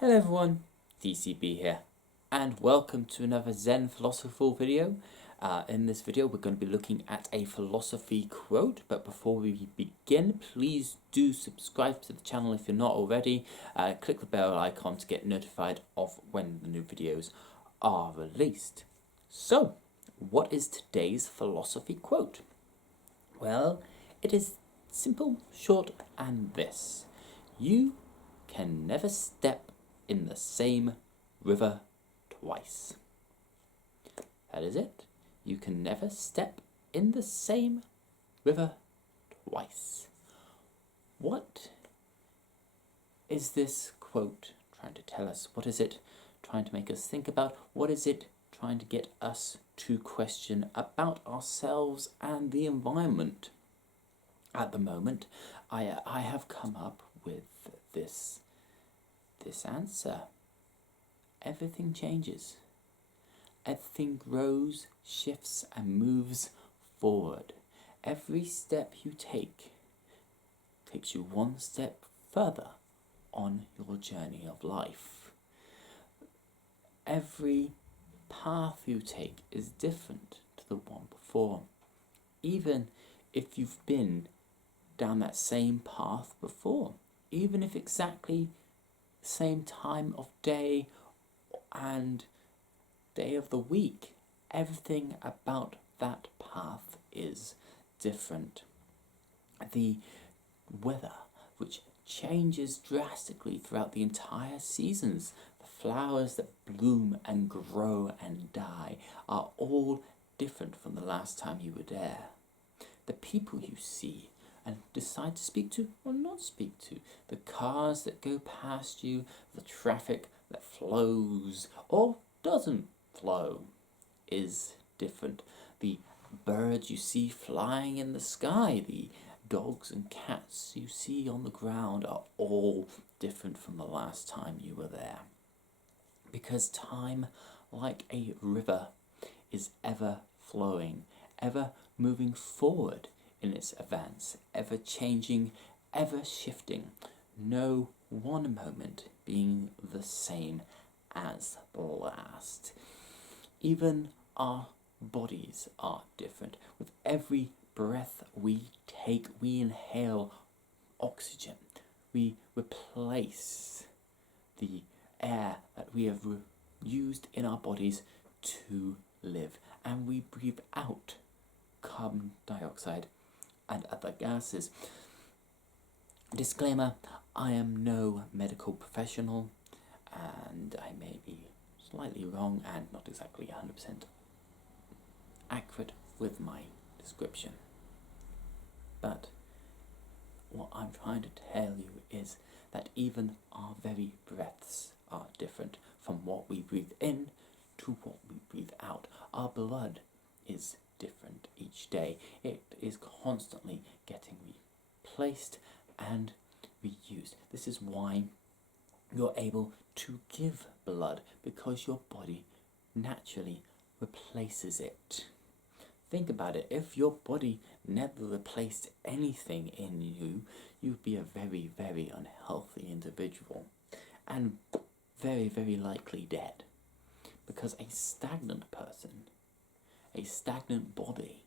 Hello everyone, DCB here, and welcome to another Zen Philosophical video. In this video we're going to be looking at a philosophy quote, but before we begin, please do subscribe to the channel if you're not already. Click the bell icon to get notified of when the new videos are released. So, what is today's philosophy quote? Well, it is simple, short, and this. You can never step in the same river twice. That is it. You can never step in the same river twice. What is this quote trying to tell us? What is it trying to make us think about? What is it trying to get us to question about ourselves and the environment? At the moment, I have come up with this answer. Everything changes. Everything grows, shifts, and moves forward. Every step you take takes you one step further on your journey of life. Every path you take is different to the one before. Even if you've been down that same path before, even if exactly same time of day and day of the week, everything about that path is different. The weather, which changes drastically throughout the entire seasons, the flowers that bloom and grow and die are all different from the last time you were there. The people you see and decide to speak to or not speak to, the cars that go past you, the traffic that flows or doesn't flow is different. The birds you see flying in the sky, the dogs and cats you see on the ground are all different from the last time you were there. Because time, like a river, is ever flowing, ever moving forward in its advance, ever changing, ever shifting, no one moment being the same as the last. Even our bodies are different. With every breath we take, we inhale oxygen. We replace the air that we have used in our bodies to live, and we breathe out carbon dioxide and other gases. Disclaimer, I am no medical professional and I may be slightly wrong and not exactly 100% accurate with my description. But what I'm trying to tell you is that even our very breaths are different from what we breathe in to what we breathe out. Our blood is different each day. It is constantly getting replaced and reused. This is why you're able to give blood, because your body naturally replaces it. Think about it. If your body never replaced anything in you, you'd be a very, very unhealthy individual and very, very likely dead. Because a stagnant person, a stagnant body,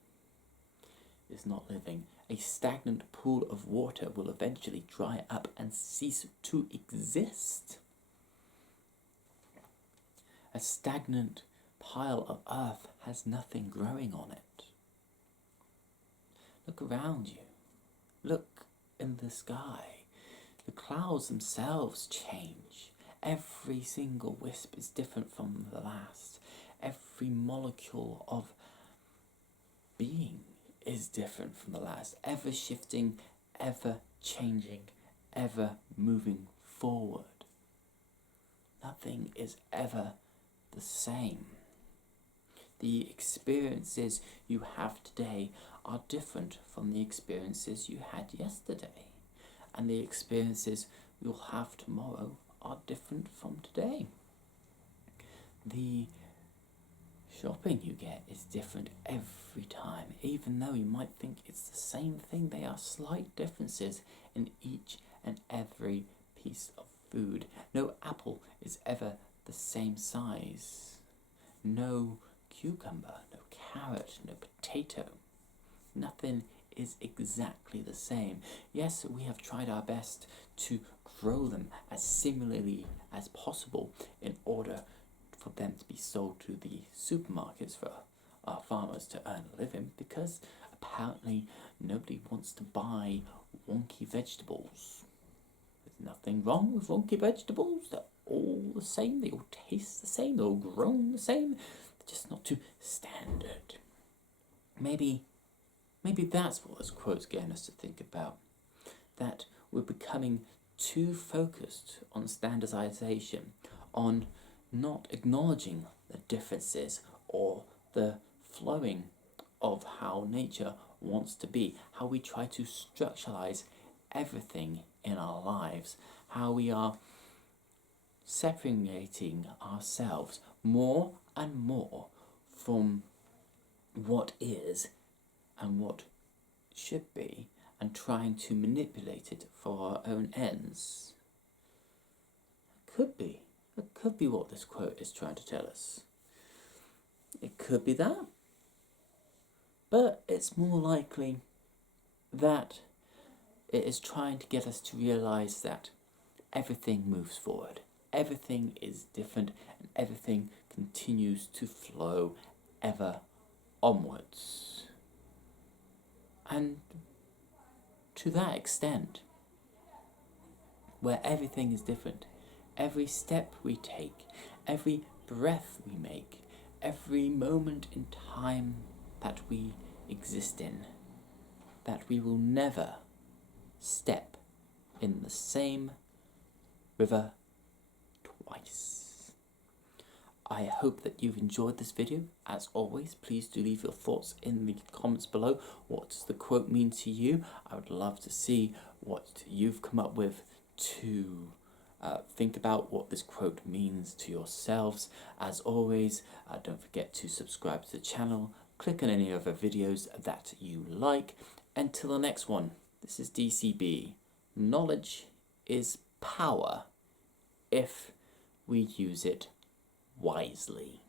is not living. A stagnant pool of water will eventually dry up and cease to exist. A stagnant pile of earth has nothing growing on it. Look around you. Look in the sky. The clouds themselves change. Every single wisp is different from the last. Every molecule of being is different from the last. Ever shifting, ever changing, ever moving forward. Nothing is ever the same. The experiences you have today are different from the experiences you had yesterday. And the experiences you'll have tomorrow are different from today. The shopping you get is different every time. Even though you might think it's the same thing, there are slight differences in each and every piece of food. No apple is ever the same size. No cucumber, no carrot, no potato. Nothing is exactly the same. Yes, we have tried our best to grow them as similarly as possible in order for them to be sold to the supermarkets for our farmers to earn a living, because apparently nobody wants to buy wonky vegetables. There's nothing wrong with wonky vegetables. They're all the same. They all taste the same. They're all grown the same. They're just not too standard. Maybe that's what this quote's getting us to think about. That we're becoming too focused on standardization, on not acknowledging the differences or the flowing of how nature wants to be, how we try to structuralize everything in our lives, how we are separating ourselves more and more from what is and what should be, and trying to manipulate it for our own ends. It could be what this quote is trying to tell us. It could be that, but it's more likely that it is trying to get us to realize that everything moves forward, everything is different, and everything continues to flow ever onwards. And to that extent, where everything is different, every step we take, every breath we make, every moment in time that we exist in, that we will never step in the same river twice. I hope that you've enjoyed this video. As always, please do leave your thoughts in the comments below. What does the quote mean to you? I would love to see what you've come up with to think about what this quote means to yourselves. As always, don't forget to subscribe to the channel, click on any other videos that you like. Until the next one, this is DCB. Knowledge is power if we use it wisely.